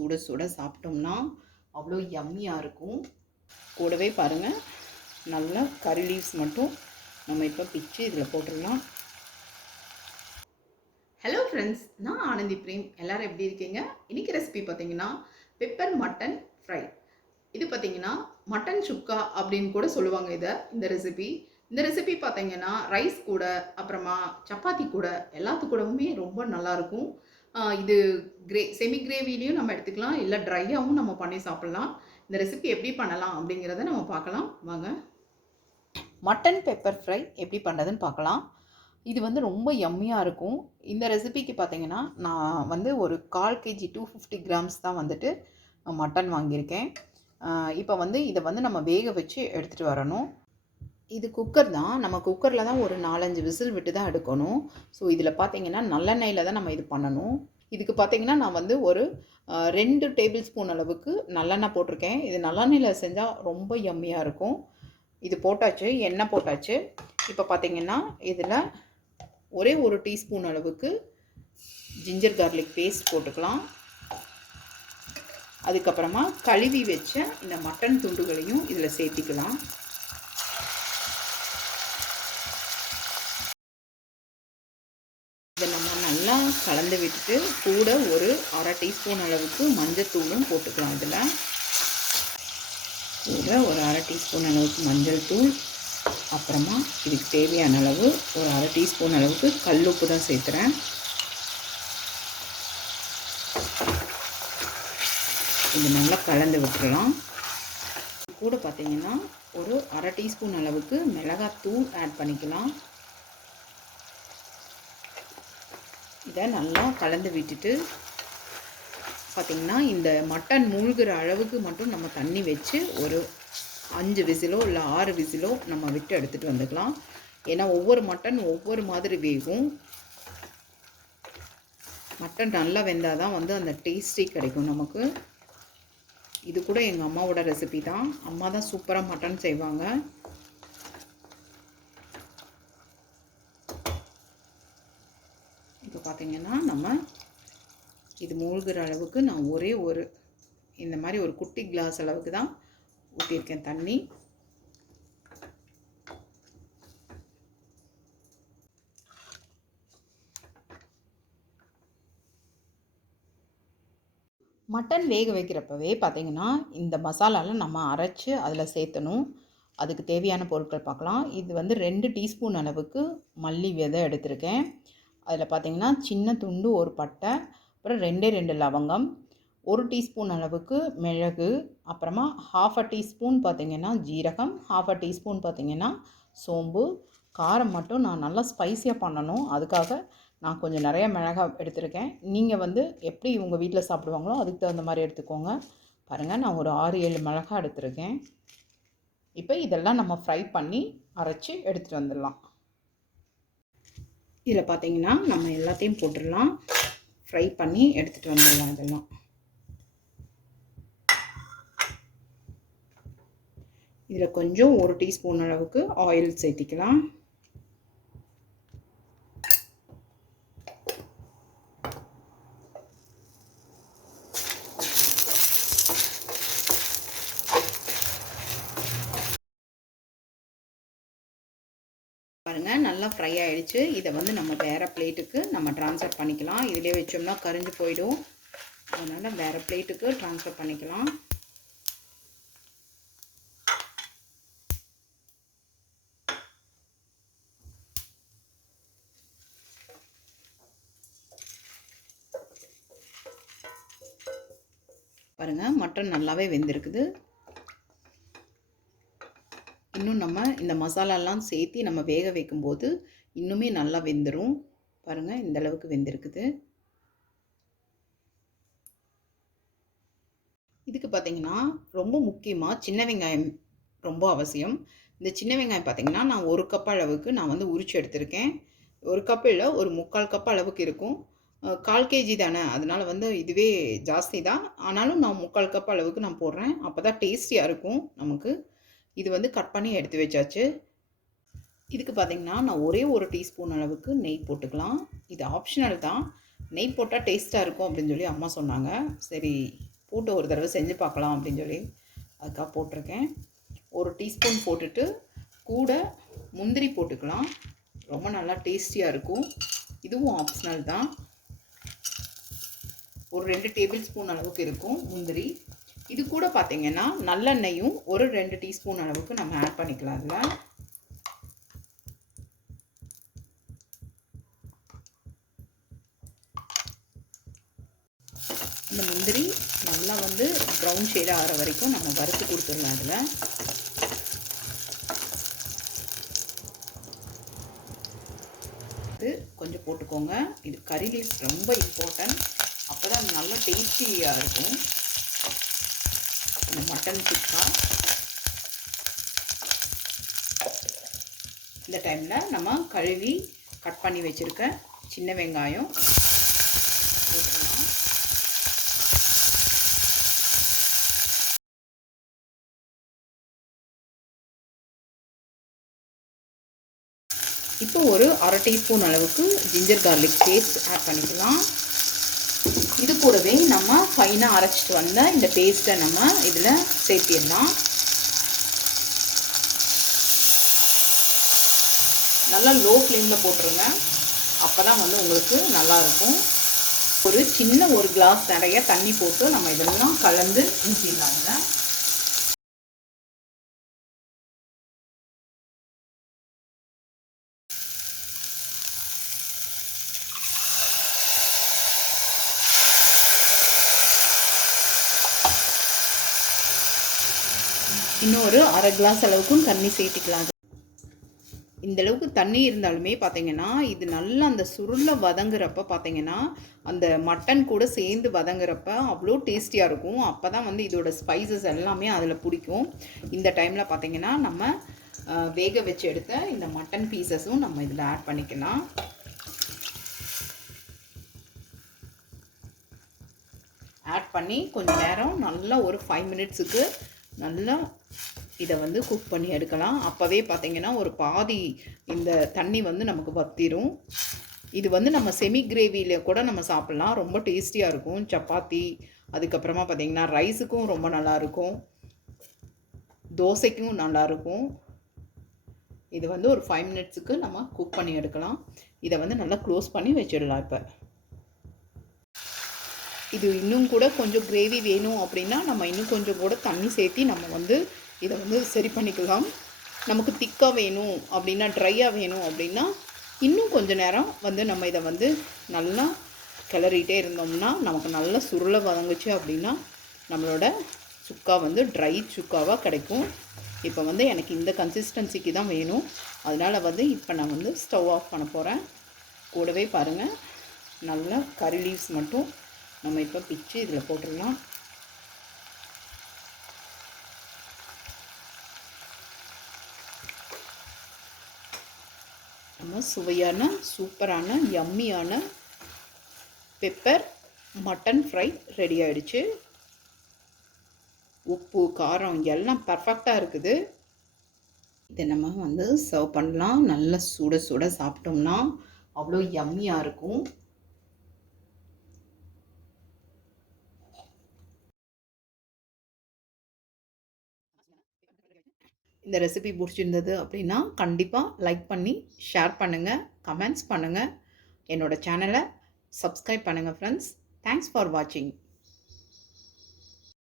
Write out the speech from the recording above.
சுட சுட சாப்பிட்டோம்னா அவ்வளோ யம்மியாக இருக்கும். கூடவே பாருங்கள், நல்லா கறி லீவ்ஸ் மட்டும் நம்ம இப்போ பிச்சு இதில் போட்டுடலாம். ஹலோ ஃப்ரெண்ட்ஸ், நான் ஆனந்தி பிரேம். எல்லோரும் எப்படி இருக்கீங்க? இன்றைக்கி ரெசிபி பார்த்தீங்கன்னா பெப்பர் மட்டன் ஃப்ரை. இது பார்த்தீங்கன்னா மட்டன் சுக்கா அப்படின்னு கூட சொல்லுவாங்க இந்த ரெசிபி பார்த்தீங்கன்னா ரைஸ் கூட, அப்புறமா சப்பாத்தி கூட, எல்லாத்து கூடவுமே ரொம்ப நல்லாயிருக்கும். இது செமி கிரேவிலையும் நம்ம எடுத்துக்கலாம், இல்லை ட்ரையாகவும் நம்ம பண்ணி சாப்பிட்லாம். இந்த ரெசிபி எப்படி பண்ணலாம் அப்படிங்கிறத நம்ம பார்க்கலாம் வாங்க. மட்டன் பெப்பர் ஃப்ரை எப்படி பண்ணுறதுன்னு பார்க்கலாம். இது வந்து ரொம்ப யம்மியாக இருக்கும். இந்த ரெசிபிக்கு பார்த்தீங்கன்னா நான் வந்து ஒரு 1/4 kg 250 grams தான் வந்துட்டு மட்டன் வாங்கியிருக்கேன். இப்போ வந்து இதை வந்து நம்ம வேக வச்சு எடுத்துகிட்டு வரணும். இது குக்கர் தான். நம்ம குக்கரில் தான் ஒரு 4-5 விசில் விட்டு தான் எடுக்கணும். ஸோ இதில் பார்த்தீங்கன்னா நல்லெண்ணெயில் தான் நம்ம இது பண்ணணும். இதுக்கு பார்த்தீங்கன்னா நான் வந்து ஒரு 2 டேபிள் ஸ்பூன் அளவுக்கு நல்லெண்ணெய் போட்டிருக்கேன். இது நல்லெண்ணெயில் செஞ்சால் ரொம்ப யம்மியாக இருக்கும். இது போட்டாச்சு, எண்ணெய் போட்டாச்சு. இப்போ பார்த்தீங்கன்னா இதில் ஒரே 1 டீஸ்பூன் அளவுக்கு ஜிஞ்சர் கார்லிக் பேஸ்ட் போட்டுக்கலாம். அதுக்கப்புறமா கழுவி வச்ச இந்த மட்டன் துண்டுகளையும் இதில் சேர்த்திக்கலாம். இதை நம்ம நல்லா கலந்து விட்டுட்டு கூட ஒரு 1/2 டீஸ்பூன் அளவுக்கு மஞ்சள் போட்டுக்கலாம். இதில் கூட ஒரு 1/2 டீஸ்பூன் அளவுக்கு மஞ்சள் தூள், அப்புறமா இதுக்கு தேவையான அளவு ஒரு 1/2 டீஸ்பூன் அளவுக்கு கல்லுப்பு தான் சேர்த்துறேன். இது நல்லா கலந்து விட்டுடலாம். கூட பார்த்தீங்கன்னா ஒரு 1/2 டீஸ்பூன் அளவுக்கு மிளகாத்தூள் ஆட் பண்ணிக்கலாம். இதை நல்லா கலந்து விட்டுட்டு பார்த்திங்கன்னா இந்த மட்டன் மூழ்கிற அளவுக்கு மட்டும் நம்ம தண்ணி வச்சு ஒரு 5 விசிலோ இல்லை 6 விசிலோ நம்ம விட்டு எடுத்துகிட்டு வந்துக்கலாம். ஏன்னா ஒவ்வொரு மட்டன் ஒவ்வொரு மாதிரி வேகும். மட்டன் நல்லா வெந்தால் தான் வந்து அந்த டேஸ்டே கிடைக்கும் நமக்கு. இது கூட எங்கள் அம்மாவோட ரெசிபி தான். அம்மா தான் சூப்பராக மட்டன் செய்வாங்க. இப்போ பார்த்திங்கன்னா நம்ம இது மூழ்கிற அளவுக்கு நான் ஒரே ஒரு இந்த மாதிரி ஒரு குட்டி கிளாஸ் அளவுக்கு தான் ஊற்றிருக்கேன் தண்ணி. மட்டன் வேக வைக்கிறப்பவே பார்த்திங்கன்னா இந்த மசாலாலாம் நம்ம அரைச்சி அதில் சேர்த்தணும். அதுக்கு தேவையான பொருட்கள் பார்க்கலாம். இது வந்து 2 டீஸ்பூன் அளவுக்கு மல்லி விதை எடுத்திருக்கேன். அதில் பார்த்திங்கன்னா சின்ன துண்டு ஒரு பட்டை, அப்புறம் 2 லவங்கம், 1 டீஸ்பூன் அளவுக்கு மிளகு, அப்புறமா 1/2 டீஸ்பூன் பார்த்திங்கன்னா ஜீரகம், 1/2 டீஸ்பூன் பார்த்திங்கன்னா சோம்பு. காரம் மட்டும் நான் நல்லா ஸ்பைஸியாக பண்ணணும், அதுக்காக நான் கொஞ்சம் நிறைய மிளகாய் எடுத்திருக்கேன். நீங்கள் வந்து எப்படி உங்கள் வீட்டில் சாப்பிடுவாங்களோ அதுக்கு தகுந்த மாதிரி எடுத்துக்கோங்க. பாருங்கள், நான் ஒரு 6-7 மிளகாய் எடுத்திருக்கேன். இப்போ இதெல்லாம் நம்ம ஃப்ரை பண்ணி அரைச்சி எடுத்துகிட்டு வந்துடலாம். இதில் பார்த்திங்கன்னா நம்ம எல்லாத்தையும் போட்டுடலாம், ஃப்ரை பண்ணி எடுத்துகிட்டு வந்துடலாம். இதெல்லாம் இதில் கொஞ்சம் 1 டீஸ்பூன் அளவுக்கு ஆயில் சேர்த்திக்கலாம். பாருங்கள், நல்லா ஃப்ரை ஆகிடுச்சு. இதை வந்து நம்ம வேறு பிளேட்டுக்கு நம்ம ட்ரான்ஸ்ஃபர் பண்ணிக்கலாம். இதிலே வச்சோம்னா கரிஞ்சு போயிடும். அதனால் வேறு பிளேட்டுக்கு ட்ரான்ஸ்ஃபர் பண்ணிக்கலாம். பாருங்கள், மட்டன் நல்லாவே வெந்திருக்குது. இன்னும் நம்ம இந்த மசாலாலாம் சேர்த்து நம்ம வேக வைக்கும்போது இன்னுமே நல்லா வெந்துடும். பாருங்கள், இந்த அளவுக்கு வெந்திருக்குது. இதுக்கு பார்த்திங்கன்னா ரொம்ப முக்கியமாக சின்ன வெங்காயம் ரொம்ப அவசியம். இந்த சின்ன வெங்காயம் பார்த்திங்கன்னா நான் 1 கப் அளவுக்கு நான் வந்து உரிச்சு எடுத்திருக்கேன். 1 கப் இல்லை, ஒரு 3/4 கப் அளவுக்கு இருக்கும். 1/4 kg தானே, அதனால் வந்து இதுவே ஜாஸ்தி தான். ஆனாலும் நான் 3/4 கப் அளவுக்கு நான் போடுறேன். அப்போ தான் டேஸ்டியாக இருக்கும் நமக்கு. இது வந்து கட் பண்ணி எடுத்து வச்சாச்சு. இதுக்கு பார்த்திங்கன்னா நான் ஒரே 1 டீஸ்பூன் அளவுக்கு நெய் போட்டுக்கலாம். இது ஆப்ஷனல் தான். நெய் போட்டால் டேஸ்ட்டாக இருக்கும் அப்படின்னு சொல்லி அம்மா சொன்னாங்க. சரி, போட்டு ஒரு தடவை செஞ்சு பார்க்கலாம் அப்படின்னு சொல்லி அதுக்காக போட்டிருக்கேன். ஒரு டீஸ்பூன் போட்டுட்டு கூட முந்திரி போட்டுக்கலாம். ரொம்ப நல்லா டேஸ்டியாக இருக்கும். இதுவும் ஆப்ஷனல் தான். ஒரு 2 டேபிள் ஸ்பூன் அளவுக்கு இருக்கும் முந்திரி. இது கூட பார்த்தீங்கன்னா நல்லெண்ணெயும் ஒரு 2 டீஸ்பூன் அளவுக்கு நம்ம ஆட் பண்ணிக்கலாம். அதில் இந்த முந்திரி நல்லா வந்து ப்ரௌன் ஷேட் ஆகிற வரைக்கும் நம்ம வறுத்து கொடுத்துடலாம். அதில் இது கொஞ்சம் போட்டுக்கோங்க. இது கறி லீவ்ஸ் ரொம்ப இம்பார்ட்டன்ட். அப்போ தான் நல்லா டேஸ்டியாக இருக்கும் இந்த மட்டன் சுக்கா. இந்த டைமில் நம்ம கழுவி கட் பண்ணி வச்சுருக்க சின்ன வெங்காயம் போட்டுக்கலாம். இப்போ ஒரு அரை டீஸ்பூன் அளவுக்கு ஜிஞ்சர் கார்லிக் பேஸ்ட் ஆட் பண்ணிக்கலாம். இது கூடவே நம்ம ஃபைனாக அரைச்சிட்டு வந்த இந்த பேஸ்ட்டை நம்ம இதில் சேர்த்திடலாம். நல்லா லோ ஃப்ளேமில் போட்டுருங்க. அப்போ தான் வந்து உங்களுக்கு நல்லாயிருக்கும். ஒரு சின்ன ஒரு கிளாஸ் நிறைய தண்ணி போட்டு நம்ம இதெல்லாம் கலந்து ஊற்றிடலாங்க. இன்னும் ஒரு அரை கிளாஸ் அளவுக்கும் தண்ணி சேர்த்துக்கலாம். இந்தளவுக்கு தண்ணி இருந்தாலுமே பார்த்தீங்கன்னா இது நல்லா அந்த சுருளை வதங்குறப்ப பார்த்தீங்கன்னா அந்த மட்டன் கூட சேர்ந்து வதங்குறப்ப அவ்வளோ டேஸ்டியாக இருக்கும். அப்போ தான் வந்து இதோட ஸ்பைசஸ் எல்லாமே அதில் பிடிக்கும். இந்த டைமில் பார்த்தீங்கன்னா நம்ம வேக வச்சு எடுத்த இந்த மட்டன் பீசஸும் நம்ம இதில் ஆட் பண்ணிக்கலாம். ஆட் பண்ணி கொஞ்சம் நேரம் நல்லா ஒரு 5 மினிட்ஸுக்கு நல்லா இதை வந்து குக் பண்ணி எடுக்கலாம். அப்போவே பார்த்தீங்கன்னா ஒரு பாதி இந்த தண்ணி வந்து நமக்கு வத்திரும். இது வந்து நம்ம செமி கிரேவியில் கூட நம்ம சாப்பிட்லாம். ரொம்ப டேஸ்டியாக இருக்கும். சப்பாத்தி அதுக்கப்புறமா பார்த்தீங்கன்னா ரைஸுக்கும் ரொம்ப நல்லாயிருக்கும், தோசைக்கும் நல்லாயிருக்கும். இது வந்து ஒரு 5 மினிட்ஸுக்கு நம்ம குக் பண்ணி எடுக்கலாம். இதை வந்து நல்லா க்ளோஸ் பண்ணி வச்சிடலாம். இப்போ இது இன்னும் கூட கொஞ்சம் கிரேவி வேணும் அப்படின்னா நம்ம இன்னும் கொஞ்சம் கூட தண்ணி சேர்த்தி நம்ம வந்து இதை வந்து சரி பண்ணிக்கலாம். நமக்கு திக்காக வேணும் அப்படின்னா ட்ரையாக வேணும் அப்படின்னா இன்னும் கொஞ்சம் நேரம் வந்து நம்ம இதை வந்து நல்லா கிளறிட்டே இருந்தோம்னா நமக்கு நல்லா சுருளை வதங்குச்சு அப்படின்னா நம்மளோட சுக்கா வந்து ட்ரை சுக்காவாக கிடைக்கும். இப்போ வந்து எனக்கு இந்த கன்சிஸ்டன்சிக்கு தான் வேணும். அதனால் வந்து இப்போ நான் வந்து ஸ்டவ் ஆஃப் பண்ண போகிறேன். கூடவே பாருங்கள் நல்லா கறி லீவ்ஸ் மட்டும் நம்ம இப்போ பிச்சு இதில் போட்டுடலாம். நம்ம சுவையான சூப்பரான யம்மியான பெப்பர் மட்டன் ஃப்ரை ரெடி ஆகிடுச்சு. உப்பு காரம் எல்லாம் பர்ஃபெக்டாக இருக்குது. இதை நம்ம வந்து சர்வ் பண்ணலாம். நல்லா சுட சுட சாப்பிட்டோம்னா அவ்வளோ யம்மியாக இருக்கும். இந்த ரெசிபி பிடிச்சிருந்தது அப்படின்னா கண்டிப்பாக லைக் பண்ணி ஷேர் பண்ணுங்கள், கமெண்ட்ஸ் பண்ணுங்கள், என்னோடய சேனலை சப்ஸ்கிரைப் பண்ணுங்கள் ஃப்ரெண்ட்ஸ். தேங்க்ஸ் ஃபார் வாட்சிங்.